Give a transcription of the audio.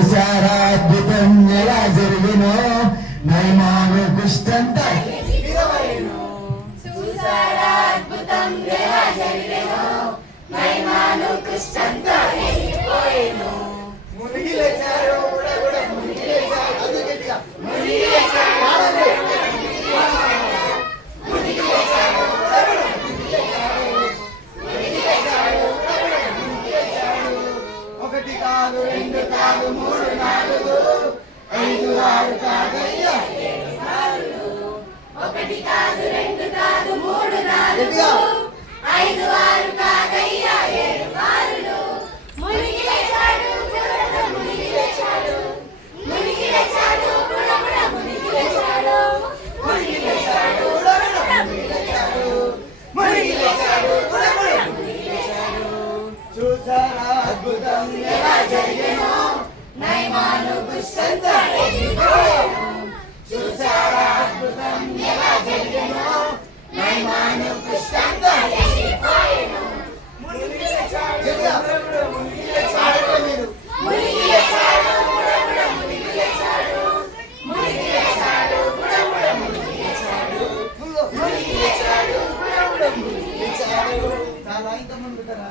చూసారా అద్భుతం ఎలా జరిగినో నయమాను కుష్టంతా చూసారా అద్భుతం ఎలా జరిగినో నయమాను కుష్టంతా వెళ్ళిపోయెను. మునిగి లేచారు కూడా మునిగి లేచారు అది గట్టిగా మునిగి లేచాడు మునిగి లేచారు ఒకటి కాదు రెండు కాదు మూడు నాలుగు ఐదు ఆరు కాదయ్యా ఒకటి కాదు రెండు కాదు మూడు నాలుగు ఐదు ఆరు కాదయ్యా ఏడు మారులు. మునిగి లేచాడు బుడబుడ మునిగి లేచాడు మునిగి లేచాడు బుడబుడ మునిగి లేచాడు మునిగి లేచాడు బుడబుడ మునిగి లేచాడు మునిగి లేచాడు బుడబుడ మునిగి లేచాడు. చూసారా అద్భుతం ఎలా జరిగినో నయమాను కుష్టంతా వెళ్ళిపోయెను. చూసారా అద్భుతం ఎలా జరిగినో నయమాను కుష్టంతా వెళ్ళిపోయెను. మునిగి లేచాడు మునిగి లేచాడు మీరు మునిగి లేచాడు బుడబుడ మునిగి లేచాడు మునిగి లేచాడు బుడబుడ మునిగి లేచాడు మునిగి లేచాడు బుడబుడ మునిగి లేచాడు. చాలా ఇంతమంది ఉంటారా